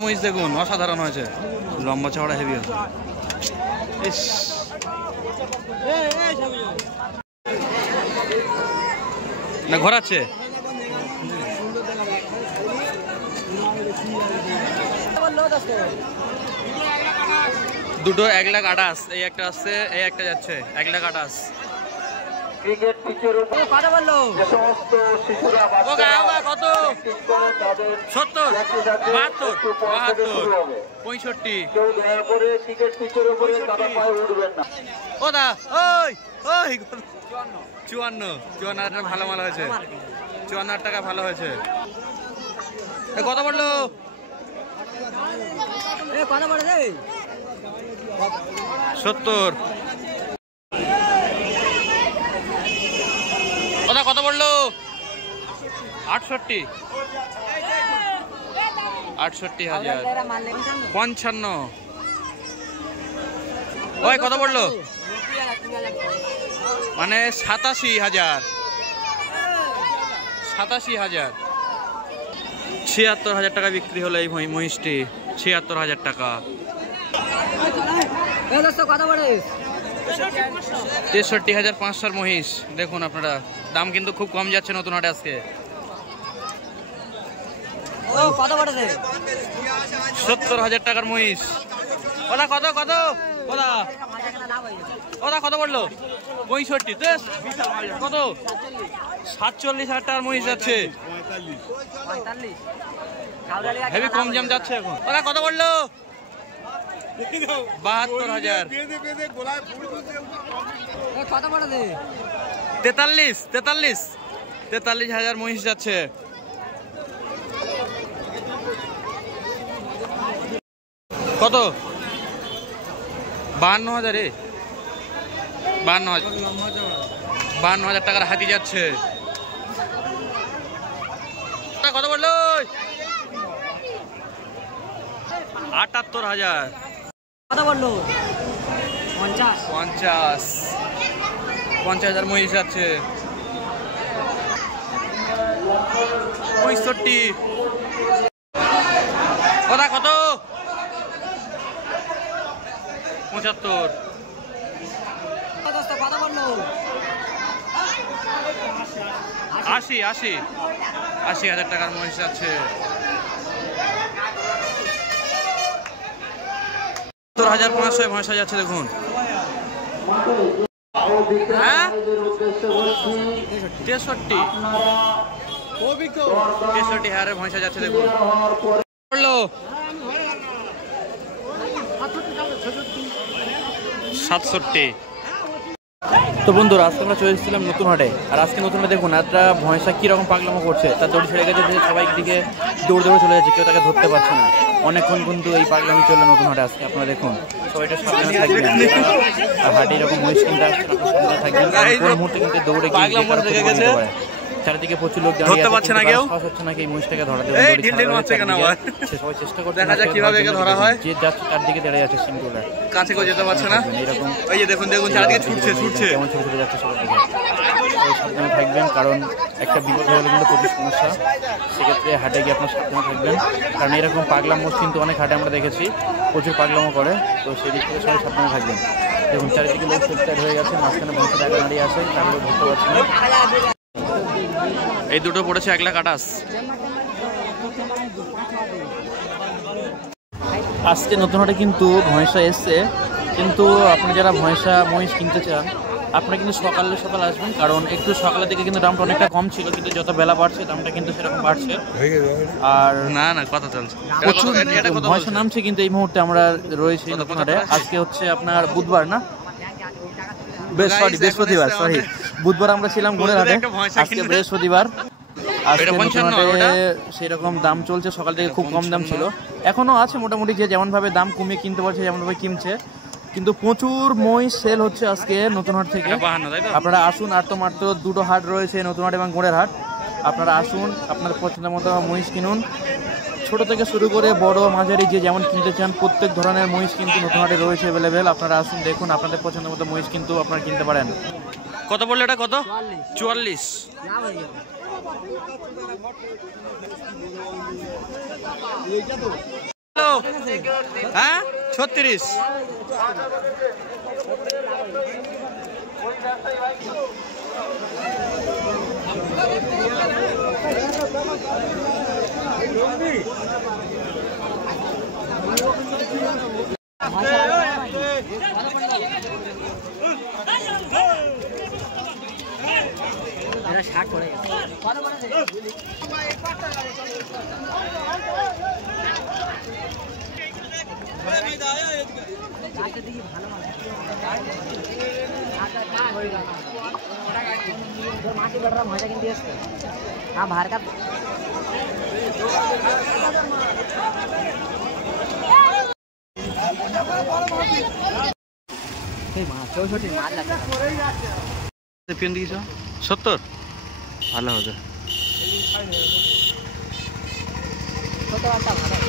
মহিষ দেখুন অসাধারণ হয়েছে, লম্বা চওড়া হেভি হয়েছে। ইস না ঘোরাচ্ছে দুটো 1,28,000। এই একটা আসছে, এই একটা যাচ্ছে 1,28,000। ক্রিকেট পিচের উপর কথা বললো যে সমস্ত শিশুরা কত 70 72 65 কেউ দয়া করে ক্রিকেট পিচের উপরে দাদা পায়ে উঠবেন না। ও দা ওই ওই 54 টাকা ভালো মাল হয়েছে, 54 টাকা ভালো হয়েছে। কত বললো? কত বলে 70। ওটা কত বললো? 68 68,000 55। ওই কত বললো? মানে 87,000 87,000 76,000 টাকা বিক্রি হলো এই মহিষটি। 76,000 টাকা। 63,500 মহিষ। দেখুন আপনারা, দাম কিন্তু খুব কম যাচ্ছে নতুন হাটে আজকে। 70,000 টাকার মহিষ। ওরা কত কত ওরা ওরা কত বললো? 65। কত? 47,000 টাকার মহিষ যাচ্ছে। হেভি কম দাম যাচ্ছে এখন। ওরা কত বললো? 72,000। 43,000 মহিষ যাচ্ছে। কত? 52,000। 52,000 টাকার হাতি যাচ্ছে। কত বললো? 78,000। কত বললো? 50,000 মহিষ যাচ্ছে। 65। ওটা কত? 75। 80,000 টাকার মহিষ যাচ্ছে। 70,500 মহিষ যাচ্ছে দেখুন। হ্যাঁ 63,000 মহিষ যাচ্ছে দেখুন। 67। তো বন্ধুরা, আজকে আমরা চলে এসেছিলাম নতুন হাটে। আর আজকে নতুন হাটে দেখুন একটা ভয়সা কীরকম পাগলামো করছে। তার দড়ি ছেড়ে গেছে, সবাই দিকে দৌড়ে দৌড়ে চলে যাচ্ছে, কেউ তাকে ধরতে পারছে না। অনেকক্ষণ কিন্তু এই পাগলামি চললো নতুন হাটে আজকে। আপনারা দেখুন, সবাইটা সাবধানে থাকবেন। আর হাটে এরকম মহিষ কিনতে আসছেন, আপনারা সাবধানে থাকবেন। কোন মুহূর্তে কিন্তু দৌড়ে গিয়ে চারিদিকে প্রচুর লোক ধরতে পারছে না, কেউ হচ্ছে না এই মহিষটাকে ধরা দেবে। সবাই চেষ্টা করছে, দেখা যাক কিভাবে একে ধরা হয়। যে যাচ্ছে তার দিকে দাঁড়িয়ে আছে, সিংগুলা কাছে কেউ যেতে পারছে না। এরকম এই যে দেখুন দেখুন চারিদিকে ছুটছে কেমন ছোট ছোট যাচ্ছে সবার দিকে। সাবধানে থাকবেন, কারণ একটা বিপদ হলে কিন্তু প্রচুর সমস্যা। সেক্ষেত্রে হাটে গিয়ে আপনার সাবধানে থাকবেন, কারণ এরকম পাগলাম মোষ কিন্তু অনেক হাটে আমরা দেখেছি, প্রচুর পাগলামো করে। তো সেই দিক থেকে সবাই সাবধানে থাকবেন। দেখুন চারিদিকে লোক সেট হয়ে গেছে, মাঝখানে মহিষটা টাকা দাঁড়িয়ে আছে, তাহলে ধরতে পারছি না। এই দুটো পড়েছে 1,28,000। আজকে নতুন হাটে কিন্তু ভয়সা এসছে, কিন্তু আপনি যারা ভয়সা মহিষ কিনতে চান আপনারা কিন্তু সকাল আসবেন, কারণ একটু সকালের দিকে কিন্তু দামটা অনেকটা কম ছিল, কিন্তু যত বেলা বাড়ছে দামটা কিন্তু সেরকম বাড়ছে। আর না কথা চলছে, প্রচুর ভয়সা নামছে। কিন্তু এই মুহূর্তে আমরা রয়েছি নতুন হাটে। আজকে হচ্ছে আপনার বুধবার, না বৃহস্পতিবার, সরি বুধবার আমরা ছিলাম গুড়ের হাটে, আজকে বৃহস্পতিবার। আজকে সেরকম দাম চলছে, সকাল থেকে খুব কম দাম ছিল, এখনো আছে মোটামুটি। যে যেমন ভাবে দাম কমিয়ে কিনতে পারছে যেমন ভাবে কিনছে, কিন্তু প্রচুর মহিষ সেল হচ্ছে আজকে নতুন হাট থেকে। আপনারা আসুন, আর তো মাত্র দুটো হাট রয়েছে, নতুন হাট এবং গুড়ের হাট। আপনারা আসুন, আপনার পছন্দের মতো মহিষ কিনুন। ছোট থেকে শুরু করে বড় মাঝারি যে যেমন কিনতে চান প্রত্যেক ধরনের মহিষ কিন্তু নতুন হাটে রয়েছে অ্যাভেলেবেল। আপনারা আসুন, দেখুন, আপনাদের পছন্দের মতো মহিষ কিন্তু আপনারা কিনতে পারেন। কত বললো এটা? কত? 44। হ্যাঁ 36। ষাট পড়ে গেছে। माटी बढ़ रहा मजा किंती असते हाँ बाहर का चौसठी मार लगता পেন দিয়েছ 70 ভালো হবে। ছোট একটা ভালো